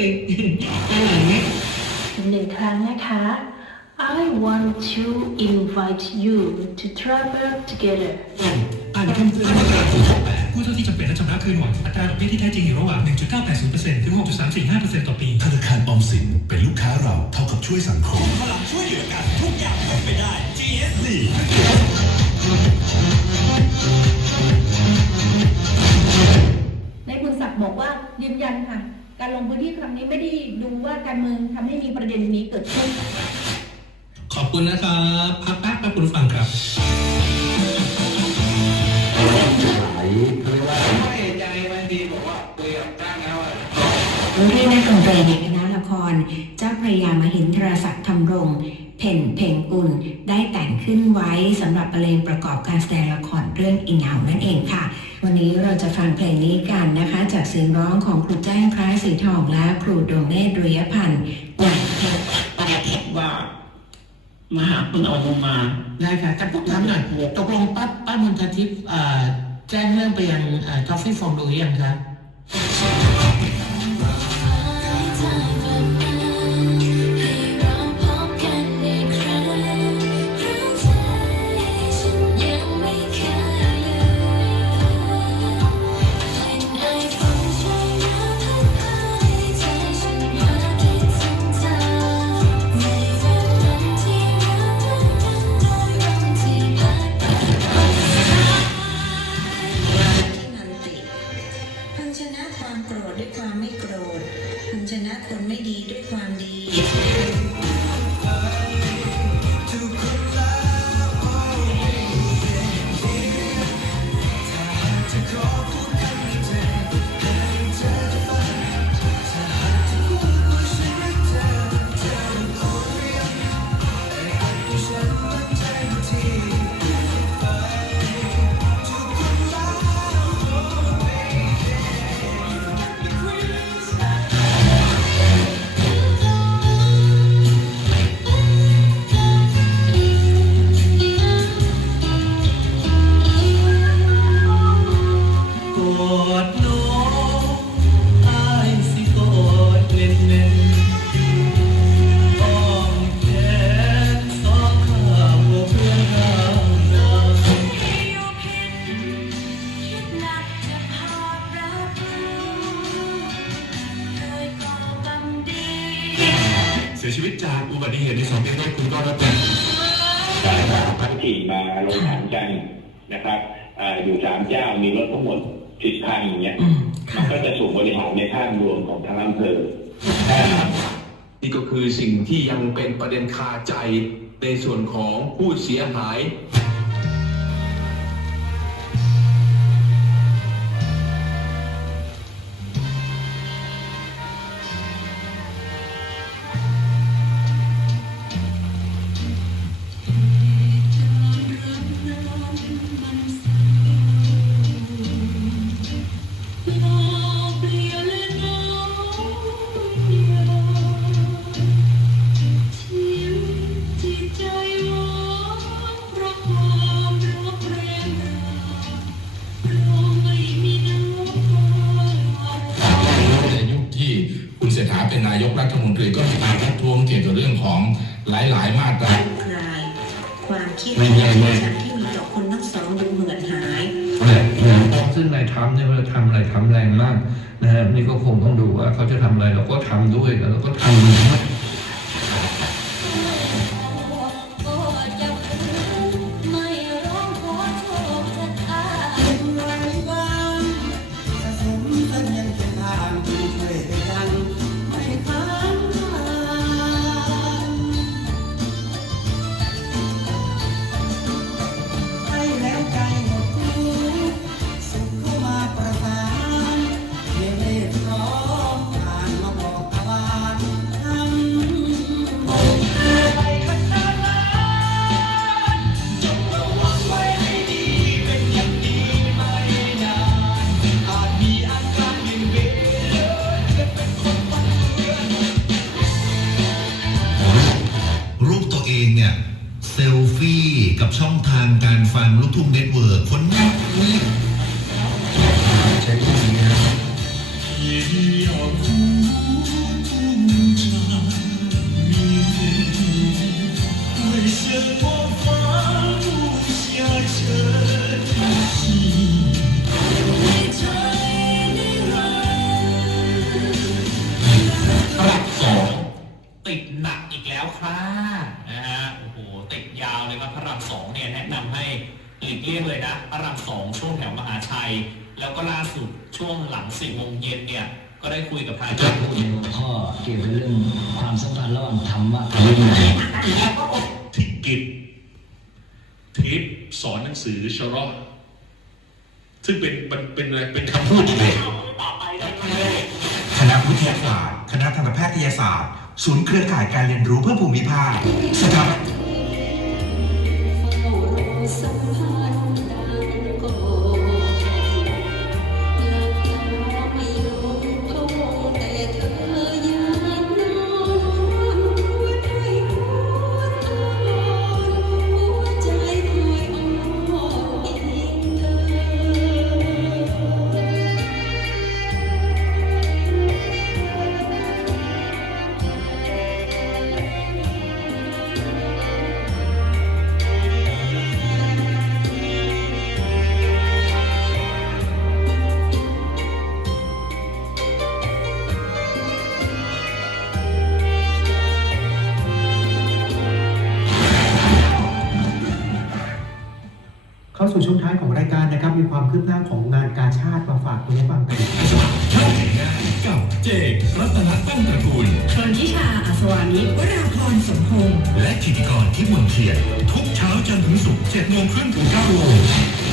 เลยอร่อยไหมอีกหนึ่งครั้งนะคะ I want to invite you to travel together อ่านคำเตือนมาตรา468ผู้เท่าที่จำเป็นและชำระคืนหวังอัตราดอกเบี้ยที่แท้จริงอยู่ระหว่าง 1.980%ถึง 6.345%ต่อปี ธนาคารออมสินเป็นลูกค้าเราเท่ากับช่วยสังคมพลังช่วยเหลือกันทุกอย่างเป็นไปได้ GSD การลงพื้นที่ครั้งนี้ไม่ได้ดูว่าการเมืองทำให้มีประเด็นนี้เกิดขึ้น ขอบคุณนะครับพักแป๊บแป๊บคุณผู้ฟังครับรุ่นพี่นักดนตรีในคณะละคร เจ้าพระยามหินทรศักดิ์ธรรมรง เพ่นเพ่งกุลได้แต่งขึ้นไว้สำหรับบรรเลงประกอบการแสดงละครเรื่องอิงเหานั่นเองค่ะ วันนี้เราจะฟังเพลงนี้กันนะคะ จากเสียงร้องของครูแจ้งคล้ายสีทองและครูดวงเนตรดุริยพันธ์ในเพลงป้าคิดว่ามหาคุณเอาลงมาได้ค่ะแต่ผมถามหน่อยตกลงป้าป้ามนททิพย์แจ้งเรื่องไปยังทอฟฟี่ฟองดูหรือยังคะ จากอุบัติเหตุในสองเดือนแรกคุณก็รับเป็นการสามพันขี่มาลงหารกันนะครับอ่าอยู่สามเจ้ามีรถทั้งหมดสิบคันอย่างเงี้ยอืมมันก็จะถูกบริหารในภาพรวมของทางอำเภอนี่ก็คือสิ่งที่ยังเป็นประเด็นคาใจในส่วนของผู้เสียหาย เศรษฐาเป็นนายกรัฐมนตรีก็มีการทักท้วงเกี่ยวกับเรื่องของหลาย ๆ มาตราคลายความคิดของที่มีต่อคนทั้งสองดูเหมือนหายซึ่งนายทรัมป์เนี่ยเวลาทำอะไรทำแรงมากนะฮะนี่ก็คงต้องดูว่าเขาจะทำอะไรเราก็ทำด้วยแล้วเราก็ทำ กับช่องทางการฟังลูกทุ่งเน็ตเวิร์กคนนี้ใช้ที่นี้นะ แล้วก็ล่าสุดช่วงหลังสี่โมงเย็นเนี่ยก็ได้คุยกับทางเจ้าหน้าที่พ่อเกี่ยวกับเรื่องความสัมพันธ์ระหว่างธรรมะกับวินัยทิกิจทิปสอนหนังสือชะรอซึ่งเป็นมันเป็นอะไรเป็นคำพูดเลยคณะวิทยาศาสตร์ คณะทันตแพทยศาสตร์ ศูนย์เครือข่ายการเรียนรู้เพื่อภูมิภาคสถาบัน เข้าสู่ช่วงท้ายของรายการนะครับมีความคืบหน้าของงานกาชาติมาฝากคุณผู้ฟังกันเข้าถึงง่ายกับเจกรัตนตั้งตระกูลชนทิชาอัศวานิชวราพรสมพงษ์และกิติกรที่มนเทียนทุกเช้าจันทร์ถึงศุกร์7โมงครึ่งถึง9โมง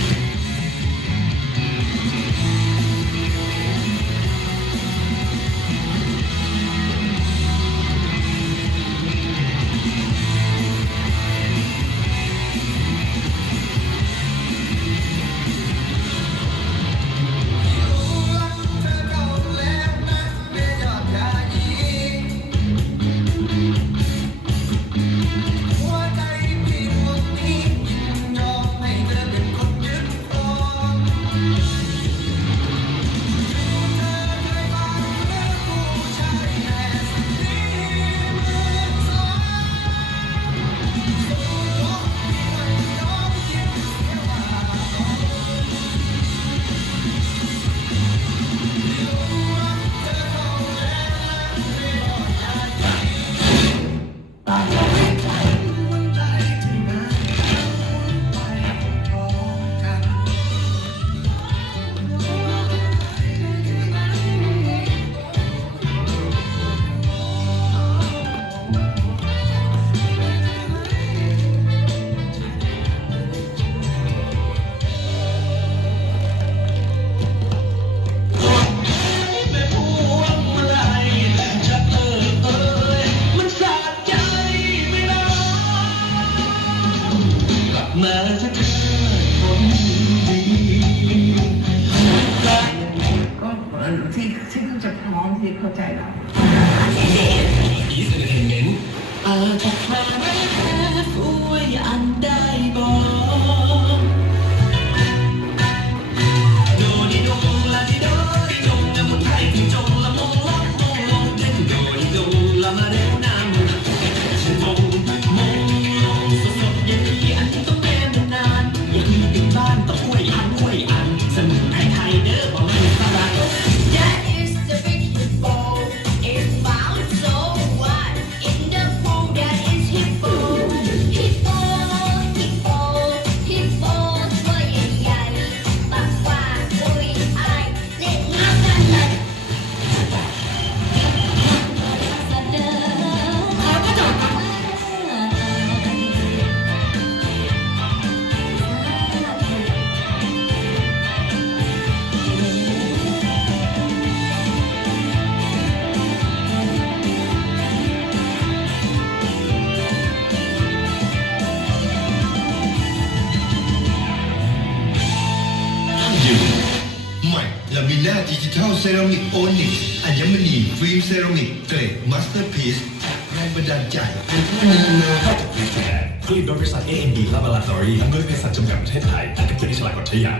เข้าใจแล้วอีสเรา ด้าดิจิทัลเซรามิกโอนิกอัญมณีฟิล์มเซรามิกเกรดมาสเตอร์พีซแรงบันดาลใจเป็นผู้มีโลเข้าจากฟิล์มแท้ผลิตโดยบริษัท AMD Laboratory และบริษัทจำกัดประเทศไทยและเป็นที่ฉลาดกว่าทยา